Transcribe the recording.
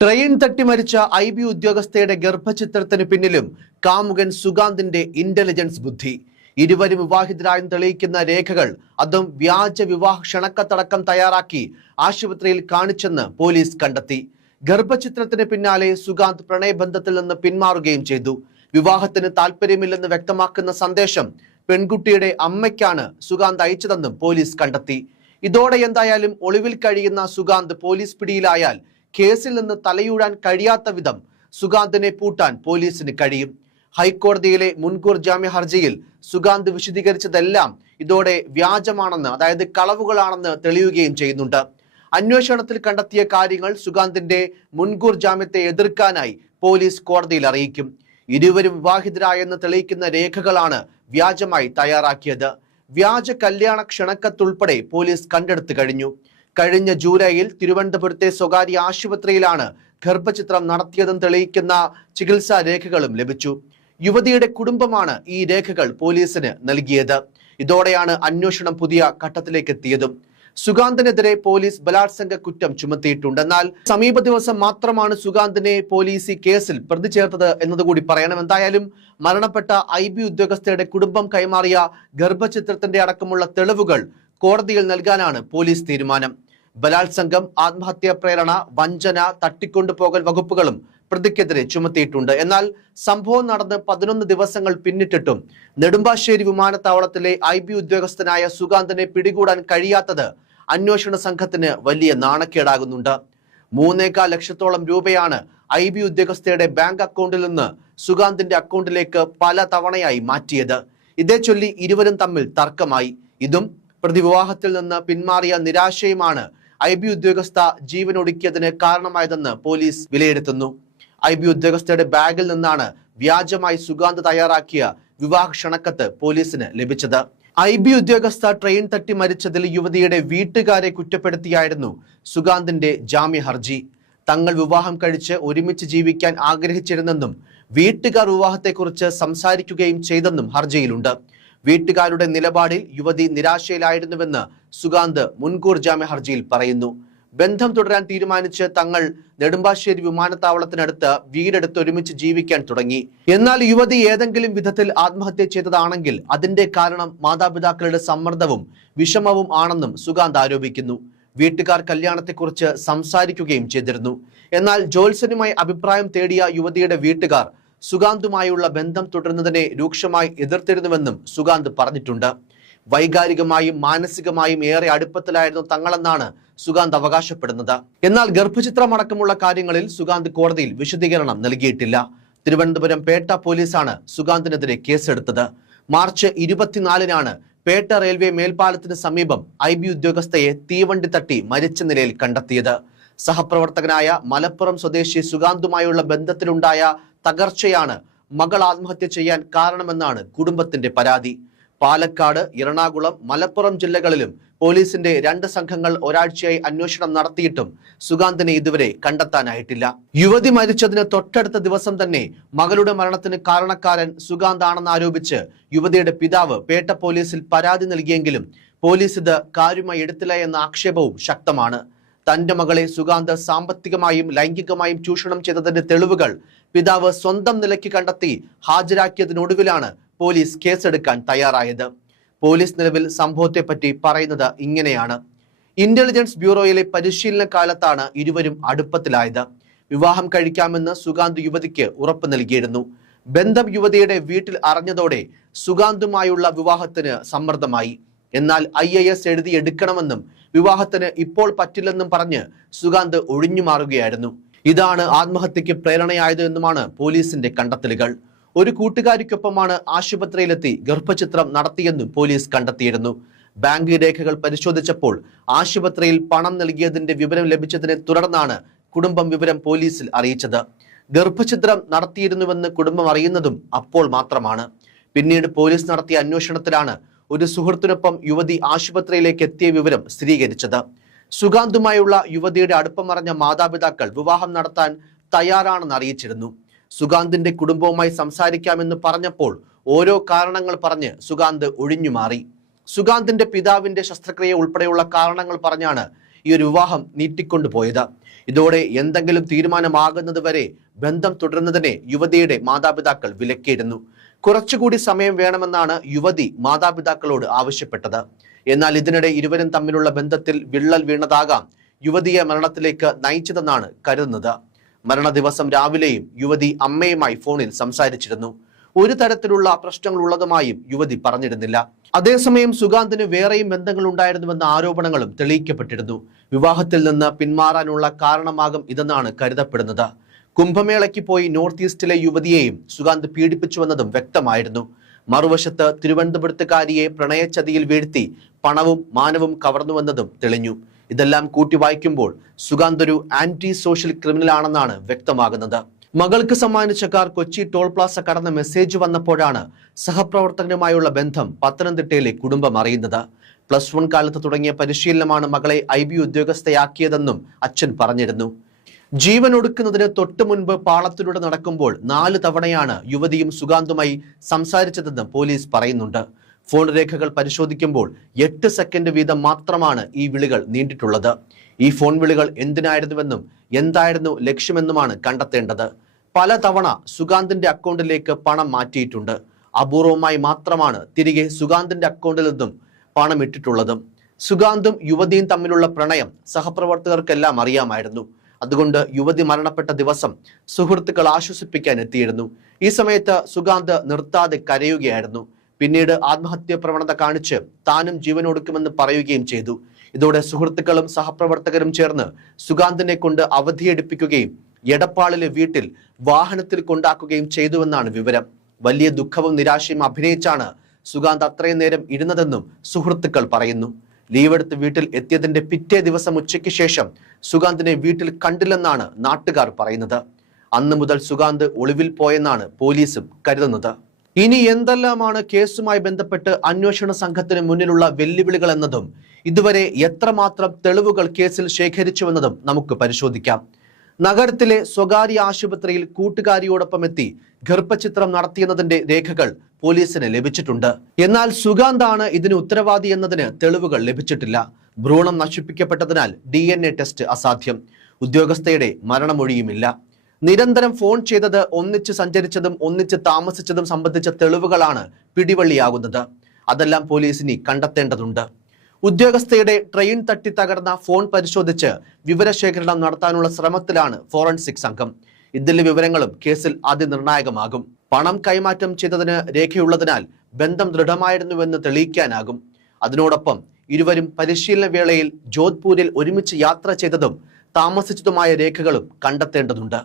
Train തട്ടി മരിച്ച I B ഉദ്യോഗസ്ഥയുടെ ഗർഭചിത്രത്തിന് പിന്നിലും കാമുകൻ സുഗാന്തിന്റെ ഇന്റലിജൻസ് ബുദ്ധി. ഇരുവരും വിവാഹിതരായെന്ന് തെളിയിക്കുന്ന രേഖകൾ അതും വ്യാജ വിവാഹ ക്ഷണക്കത്തടക്കം തയ്യാറാക്കി ആശുപത്രിയിൽ കാണിച്ചെന്ന് പോലീസ് കണ്ടെത്തി. ഗർഭചിത്രത്തിന് പിന്നാലെ സുഗാന്ത് പ്രണയബന്ധത്തിൽ നിന്ന് പിന്മാറുകയും ചെയ്തു. വിവാഹത്തിന് താല്പര്യമില്ലെന്ന് വ്യക്തമാക്കുന്ന സന്ദേശം പെൺകുട്ടിയുടെ അമ്മയ്ക്കാണ് സുഗാന്ത് അയച്ചതെന്നും പോലീസ് കണ്ടെത്തി. ഇതോടെ എന്തായാലും ഒളിവിൽ കഴിയുന്ന സുഗാന്ത് പോലീസ് പിടിയിലായാൽ കേസിൽ നിന്ന് തലയൂഴാൻ കഴിയാത്ത വിധം സുഗാന്തിനെ പൂട്ടാൻ പോലീസിന് കഴിയും. ഹൈക്കോടതിയിലെ മുൻകൂർ ജാമ്യ ഹർജിയിൽ സുഗാന്ത് വിശദീകരിച്ചതെല്ലാം ഇതോടെ വ്യാജമാണെന്ന് അതായത് കളവുകളാണെന്ന് തെളിയുകയും ചെയ്യുന്നുണ്ട്. അന്വേഷണത്തിൽ കണ്ടെത്തിയ കാര്യങ്ങൾ സുഗാന്തിന്റെ മുൻകൂർ ജാമ്യത്തെ എതിർക്കാനായി പോലീസ് കോടതിയിൽ അറിയിക്കും. ഇരുവരും വിവാഹിതരായെന്ന് തെളിയിക്കുന്ന രേഖകളാണ് വ്യാജമായി തയ്യാറാക്കിയത്. വ്യാജ കല്യാണ ക്ഷണക്കത്തുൾപ്പെടെ പോലീസ് കണ്ടെടുത്തു കഴിഞ്ഞു. കഴിഞ്ഞ ജൂലൈയിൽ തിരുവനന്തപുരത്തെ സ്വകാര്യ ആശുപത്രിയിലാണ് ഗർഭചിത്രം നടത്തിയതെന്ന് തെളിയിക്കുന്ന ചികിത്സാ രേഖകളും ലഭിച്ചു. യുവതിയുടെ കുടുംബമാണ് ഈ രേഖകൾ പോലീസിന് നൽകിയത്. ഇതോടെയാണ് അന്വേഷണം പുതിയ ഘട്ടത്തിലേക്ക് എത്തിയതും. സുഗാന്തിനെതിരെ പോലീസ് ബലാത്സംഗ കുറ്റം ചുമത്തിയിട്ടുണ്ട് എന്നാൽ സമീപ ദിവസം മാത്രമാണ് സുഗാന്തിനെ പോലീസ് ഈ കേസിൽ പ്രതി ചേർത്തത് എന്നതുകൂടി പറയണം. എന്തായാലും മരണപ്പെട്ട ഐ ബി ഉദ്യോഗസ്ഥയുടെ കുടുംബം കൈമാറിയ ഗർഭചിത്രത്തിന്റെ അടക്കമുള്ള തെളിവുകൾ കോടതിയിൽ നൽകാനാണ് പോലീസ് തീരുമാനം. ബലാത്സംഗം ആത്മഹത്യാ പ്രേരണ വഞ്ചന തട്ടിക്കൊണ്ടുപോകൽ വകുപ്പുകളും പ്രതിക്കെതിരെ ചുമത്തിയിട്ടുണ്ട്. എന്നാൽ സംഭവം നടന്ന് പതിനൊന്ന് ദിവസങ്ങൾ പിന്നിട്ടിട്ടും നെടുമ്പാശ്ശേരി വിമാനത്താവളത്തിലെ ഐ ബി ഉദ്യോഗസ്ഥനായ സുകാന്തനെ പിടികൂടാൻ കഴിയാത്തത് അന്വേഷണ സംഘത്തിന് വലിയ നാണക്കേടാകുന്നുണ്ട്. മൂന്നേക്കാൽ ലക്ഷത്തോളം രൂപയാണ് ഐ ബി ഉദ്യോഗസ്ഥയുടെ ബാങ്ക് അക്കൗണ്ടിൽ നിന്ന് സുഗാന്തിന്റെ അക്കൗണ്ടിലേക്ക് പല തവണയായി മാറ്റിയത്. ഇതേ ചൊല്ലി ഇരുവരും തമ്മിൽ തർക്കമായി. ഇതും പ്രതിവിവാഹത്തിൽ നിന്ന് പിന്മാറിയ നിരാശയുമാണ് ഐ ബി ഉദ്യോഗസ്ഥ ജീവനൊടുക്കിയതിന് കാരണമായതെന്ന് പോലീസ് വിലയിരുത്തുന്നു. ഐ ബി ഉദ്യോഗസ്ഥയുടെ ബാഗിൽ നിന്നാണ് വ്യാജമായി സുഗാന്ത് തയ്യാറാക്കിയ വിവാഹ ക്ഷണക്കത്ത് പോലീസിന് ലഭിച്ചത്. ഐ ബി ഉദ്യോഗസ്ഥ ട്രെയിൻ തട്ടി മരിച്ചതിൽ യുവതിയുടെ വീട്ടുകാരെ കുറ്റപ്പെടുത്തിയായിരുന്നു സുഗാന്തിന്റെ ജാമ്യ ഹർജി തങ്ങൾ വിവാഹം കഴിച്ച് ഒരുമിച്ച് ജീവിക്കാൻ ആഗ്രഹിച്ചിരുന്നെന്നും വീട്ടുകാർ വിവാഹത്തെക്കുറിച്ച് സംസാരിക്കുകയും ചെയ്തെന്നും ഹർജിയിലുണ്ട്. വീട്ടുകാരുടെ നിലപാടിൽ യുവതി നിരാശയിലായിരുന്നുവെന്ന് സുഗാന്ത് മുൻകൂർ ജാമ്യ ഹർജിയിൽ പറയുന്നു. ബന്ധം തുടരാൻ തീരുമാനിച്ച് തങ്ങൾ നെടുമ്പാശ്ശേരി വിമാനത്താവളത്തിനടുത്ത് വീടെടുത്ത് ഒരുമിച്ച് ജീവിക്കാൻ തുടങ്ങി. എന്നാൽ യുവതി ഏതെങ്കിലും വിധത്തിൽ ആത്മഹത്യ ചെയ്തതാണെങ്കിൽ അതിന്റെ കാരണം മാതാപിതാക്കളുടെ സമ്മർദ്ദവും വിഷമവും ആണെന്നും സുഗാന്ത് ആരോപിക്കുന്നു. വീട്ടുകാർ കല്യാണത്തെക്കുറിച്ച് സംസാരിക്കുകയും ചെയ്തിരുന്നു. എന്നാൽ ജോത്സനുമായി അഭിപ്രായം തേടിയ യുവതിയുടെ വീട്ടുകാർ സുഗാന്തുമായുള്ള ബന്ധം തുടരുന്നതിനെ രൂക്ഷമായി എതിർത്തിരുന്നുവെന്നും സുഗാന്ത് പറഞ്ഞിട്ടുണ്ട്. വൈകാരികമായും മാനസികമായും ഏറെ അടുപ്പത്തിലായിരുന്നു തങ്ങളെന്നാണ് സുഗാന്ത് അവകാശപ്പെടുന്നത്. എന്നാൽ ഗർഭചിത്രമടക്കമുള്ള കാര്യങ്ങളിൽ സുഗാന്ത് കോടതിയിൽ വിശദീകരണം നൽകിയിട്ടില്ല. തിരുവനന്തപുരം പേട്ട പോലീസാണ് സുഗാന്തിനെതിരെ കേസെടുത്തത്. മാർച്ച് ഇരുപത്തിനാലിനാണ് പേട്ട റെയിൽവേ മേൽപ്പാലത്തിന് സമീപം ഐ ബി ഉദ്യോഗസ്ഥയെ തീവണ്ടി തട്ടി മരിച്ച നിലയിൽ കണ്ടെത്തിയത്. സഹപ്രവർത്തകനായ മലപ്പുറം സ്വദേശി സുഗാന്തുമായുള്ള ബന്ധത്തിലുണ്ടായ തകർച്ചയാണ് മകൾ ആത്മഹത്യ ചെയ്യാൻ കാരണമെന്നാണ് കുടുംബത്തിന്റെ പരാതി. പാലക്കാട് എറണാകുളം മലപ്പുറം ജില്ലകളിലും പോലീസിന്റെ രണ്ട് സംഘങ്ങൾ ഒരാഴ്ചയായി അന്വേഷണം നടത്തിയിട്ടും സുഗാന്തിനെ ഇതുവരെ കണ്ടെത്താനായിട്ടില്ല. യുവതി മരിച്ചതിന് തൊട്ടടുത്ത ദിവസം തന്നെ മകളുടെ മരണത്തിന് കാരണക്കാരൻ സുഗാന്ത് ആണെന്ന് ആരോപിച്ച് യുവതിയുടെ പിതാവ് പേട്ട പോലീസിൽ പരാതി നൽകിയെങ്കിലും പോലീസ് ഇത് കാര്യമായി എടുത്തില്ല എന്ന ആക്ഷേപവും ശക്തമാണ്. തന്റെ മകളെ സുഗാന്ത് സാമ്പത്തികമായും ലൈംഗികമായും ചൂഷണം ചെയ്തതിന്റെ തെളിവുകൾ പിതാവ് സ്വന്തം നിലയ്ക്ക് കണ്ടെത്തി ഹാജരാക്കിയതിനൊടുവിലാണ് പോലീസ് കേസെടുക്കാൻ തയ്യാറായത്. പോലീസ് നിലവിൽ സംഭവത്തെപ്പറ്റി പറയുന്നത് ഇങ്ങനെയാണ്. ഇന്റലിജൻസ് ബ്യൂറോയിലെ പരിശീലന കാലത്താണ് ഇരുവരും അടുപ്പത്തിലായത്. വിവാഹം കഴിക്കാമെന്ന് സുഗാന്ത് യുവതിക്ക് ഉറപ്പ് നൽകിയിരുന്നു. ബന്ധം യുവതിയുടെ വീട്ടിൽ അറിഞ്ഞതോടെ സുഗാന്തുമായുള്ള വിവാഹത്തിന് സമ്മർദ്ദമായി. എന്നാൽ ഐ എ എസ് എഴുതി എടുക്കണമെന്നും വിവാഹത്തിന് ഇപ്പോൾ പറ്റില്ലെന്നും പറഞ്ഞ് സുഗാന്ത് ഒഴിഞ്ഞു മാറുകയായിരുന്നു. ഇതാണ് ആത്മഹത്യക്ക് പ്രേരണയായത് എന്നുമാണ് പോലീസിന്റെ കണ്ടെത്തലുകൾ. ഒരു കൂട്ടുകാരിക്കൊപ്പമാണ് ആശുപത്രിയിലെത്തി ഗർഭചിത്രം നടത്തിയെന്നും പോലീസ് കണ്ടെത്തിയിരുന്നു. ബാങ്ക് രേഖകൾ പരിശോധിച്ചപ്പോൾ ആശുപത്രിയിൽ പണം നൽകിയതിന്റെ വിവരം ലഭിച്ചതിനെ തുടർന്നാണ് കുടുംബം വിവരം പോലീസിൽ അറിയിച്ചത്. ഗർഭചിത്രം നടത്തിയിരുന്നുവെന്ന് കുടുംബം അറിയുന്നതും അപ്പോൾ മാത്രമാണ്. പിന്നീട് പോലീസ് നടത്തിയ അന്വേഷണത്തിലാണ് ഒരു സുഹൃത്തിനൊപ്പം യുവതി ആശുപത്രിയിലേക്ക് എത്തിയ വിവരം സ്ഥിരീകരിച്ചത്. സുഗാന്തുമായുള്ള യുവതിയുടെ അടുപ്പം അറിഞ്ഞ മാതാപിതാക്കൾ വിവാഹം നടത്താൻ തയ്യാറാണെന്ന് അറിയിച്ചിരുന്നു. സുഗാന്തിന്റെ കുടുംബവുമായി സംസാരിക്കാമെന്ന് പറഞ്ഞപ്പോൾ ഓരോ കാരണങ്ങൾ പറഞ്ഞ് സുഗാന്ത് ഒഴിഞ്ഞു മാറി. സുഗാന്തിന്റെ പിതാവിന്റെ ശസ്ത്രക്രിയ ഉൾപ്പെടെയുള്ള കാരണങ്ങൾ പറഞ്ഞാണ് ഈ ഒരു വിവാഹം നീട്ടിക്കൊണ്ടുപോയത്. ഇതോടെ എന്തെങ്കിലും തീരുമാനമാകുന്നത് ബന്ധം തുടരുന്നതിനെ യുവതിയുടെ മാതാപിതാക്കൾ വിലക്കിയിരുന്നു. കുറച്ചുകൂടി സമയം വേണമെന്നാണ് യുവതി മാതാപിതാക്കളോട് ആവശ്യപ്പെട്ടത്. എന്നാൽ ഇതിനിടെ ഇരുവരും തമ്മിലുള്ള ബന്ധത്തിൽ വിള്ളൽ വീണതാകാം. യുവതിയെ മരണത്തിലേക്ക് നയിച്ചതെന്നാണ് കരുതുന്നത്. മരണ ദിവസം രാവിലെയും യുവതി അമ്മയുമായി ഫോണിൽ സംസാരിച്ചിരുന്നു. ഒരു തരത്തിലുള്ള പ്രശ്നങ്ങൾ ഉള്ളതുമായും യുവതി പറഞ്ഞിരുന്നില്ല. അതേസമയം സുഗാന്തിന് വേറെയും ബന്ധങ്ങൾ ഉണ്ടായിരുന്നുവെന്ന ആരോപണങ്ങളും തെളിയിക്കപ്പെട്ടിരുന്നു. വിവാഹത്തിൽ നിന്ന് പിന്മാറാനുള്ള കാരണമാകും ഇതെന്നാണ് കരുതപ്പെടുന്നത്. കുംഭമേളയ്ക്ക് പോയി നോർത്ത് ഈസ്റ്റിലെ യുവതിയെയും സുഗാന്ത് പീഡിപ്പിച്ചുവെന്നതും വ്യക്തമായിരുന്നു. മറുവശത്ത് തിരുവനന്തപുരത്തുകാരിയെ പ്രണയച്ചതിയിൽ വീഴ്ത്തി പണവും മാനവും കവർന്നുവെന്നതും തെളിഞ്ഞു. ഇതെല്ലാം കൂട്ടി വായിക്കുമ്പോൾ സുഗാന്ത് ഒരു ആന്റി സോഷ്യൽ ക്രിമിനൽ ആണെന്നാണ് വ്യക്തമാകുന്നത്. മകൾക്ക് സമ്മാനിച്ച കാർ കൊച്ചി ടോൾ പ്ലാസ കടന്ന മെസ്സേജ് വന്നപ്പോഴാണ് സഹപ്രവർത്തകനുമായുള്ള ബന്ധം പത്തനംതിട്ടയിലെ കുടുംബം അറിയുന്നത്. പ്ലസ് വൺ കാലത്ത് തുടങ്ങിയ പരിശീലനമാണ് മകളെ ഐ ബി ഉദ്യോഗസ്ഥയാക്കിയതെന്നും അച്ഛൻ പറഞ്ഞിരുന്നു. ജീവൻ ഒടുക്കുന്നതിന് തൊട്ടു മുൻപ് പാളത്തിലൂടെ നടക്കുമ്പോൾ നാല് തവണയാണ് യുവതിയും സുഗാന്തുമായി സംസാരിച്ചതെന്ന് പോലീസ് പറയുന്നുണ്ട്. ഫോൺ രേഖകൾ പരിശോധിക്കുമ്പോൾ എട്ട് സെക്കൻഡ് വീതം മാത്രമാണ് ഈ വിളികൾ നീണ്ടിട്ടുള്ളത്. ഈ ഫോൺ വിളികൾ എന്തിനായിരുന്നുവെന്നും എന്തായിരുന്നു ലക്ഷ്യമെന്നുമാണ് കണ്ടെത്തേണ്ടത്. പലതവണ സുഗാന്തിന്റെ അക്കൗണ്ടിലേക്ക് പണം മാറ്റിയിട്ടുണ്ട്. അപൂർവമായി മാത്രമാണ് തിരികെ സുഗാന്തിന്റെ അക്കൗണ്ടിൽ നിന്നും പണം ഇട്ടിട്ടുള്ളതും. സുഗാന്തും യുവതിയും തമ്മിലുള്ള പ്രണയം സഹപ്രവർത്തകർക്കെല്ലാം അറിയാമായിരുന്നു. അതുകൊണ്ട് യുവതി മരണപ്പെട്ട ദിവസം സുഹൃത്തുക്കൾ ആശ്വസിപ്പിക്കാൻ എത്തിയിരുന്നു. ഈ സമയത്ത് സുഗാന്ത് നിർത്താതെ കരയുകയായിരുന്നു. പിന്നീട് ആത്മഹത്യ പ്രവണത കാണിച്ച് താനും ജീവനൊടുക്കുമെന്ന് പറയുകയും ചെയ്തു. ഇതോടെ സുഹൃത്തുക്കളും സഹപ്രവർത്തകരും ചേർന്ന് സുഗാന്തിനെ കൊണ്ട് അവധിയെടുപ്പിക്കുകയും എടപ്പാളിലെ വീട്ടിൽ വാഹനത്തിൽ കൊണ്ടാക്കുകയും ചെയ്തുവെന്നാണ് വിവരം. വലിയ ദുഃഖവും നിരാശയും അഭിനയിച്ചാണ് സുഗാന്ത് അത്രയും നേരം ഇരുന്നതെന്നും സുഹൃത്തുക്കൾ പറയുന്നു. ലീവെടുത്ത് വീട്ടിൽ എത്തിയതിന്റെ പിറ്റേ ദിവസം ഉച്ചയ്ക്ക് ശേഷം സുഗാന്തിനെ വീട്ടിൽ കണ്ടില്ലെന്നാണ് നാട്ടുകാർ പറയുന്നത്. അന്ന് മുതൽ സുഗാന്ത് ഒളിവിൽ പോയെന്നാണ് പോലീസും കരുതുന്നത്. ഇനി എന്തെല്ലാമാണ് കേസുമായി ബന്ധപ്പെട്ട് അന്വേഷണ സംഘത്തിന് മുന്നിലുള്ള വെല്ലുവിളികൾ എന്നതും ഇതുവരെ എത്രമാത്രം തെളിവുകൾ കേസിൽ ശേഖരിച്ചുവെന്നതും നമുക്ക് പരിശോധിക്കാം. നഗരത്തിലെ സ്വകാര്യ ആശുപത്രിയിൽ കൂട്ടുകാരിയോടൊപ്പം എത്തി ഗർഭചിത്രം നടത്തിയെന്നതിന്റെ രേഖകൾ പോലീസിന് ലഭിച്ചിട്ടുണ്ട്. എന്നാൽ സുഗാന്താണ് ഇതിന് ഉത്തരവാദി എന്നതിന് തെളിവുകൾ ലഭിച്ചിട്ടില്ല. ഭ്രൂണം നശിപ്പിക്കപ്പെട്ടതിനാൽ ഡി ടെസ്റ്റ് അസാധ്യം. ഉദ്യോഗസ്ഥയുടെ മരണമൊഴിയുമില്ല. നിരന്തരം ഫോൺ ചെയ്തത് ഒന്നിച്ച് സഞ്ചരിച്ചതും ഒന്നിച്ച് താമസിച്ചതും സംബന്ധിച്ച തെളിവുകളാണ് പിടിവള്ളിയാകുന്നത്. അതെല്ലാം പോലീസിനി കണ്ടെത്തേണ്ടതുണ്ട്. ഉദ്യോഗസ്ഥയുടെ ട്രെയിൻ തട്ടി തകർന്ന ഫോൺ പരിശോധിച്ച് വിവരശേഖരണം നടത്താനുള്ള ശ്രമത്തിലാണ് ഫോറൻസിക് സംഘം. ഇതിലെ വിവരങ്ങളും കേസിൽ അതിനിർണായകമാകും. പണം കൈമാറ്റം ചെയ്തതിന് രേഖയുള്ളതിനാൽ ബന്ധം ദൃഢമായിരുന്നുവെന്ന് തെളിയിക്കാനാകും. അതിനോടൊപ്പം ഇരുവരും പരിശീലന വേളയിൽ ജോധ്പൂരിൽ ഒരുമിച്ച് യാത്ര ചെയ്തതും താമസിച്ചതുമായ രേഖകളും കണ്ടെത്തേണ്ടതുണ്ട്.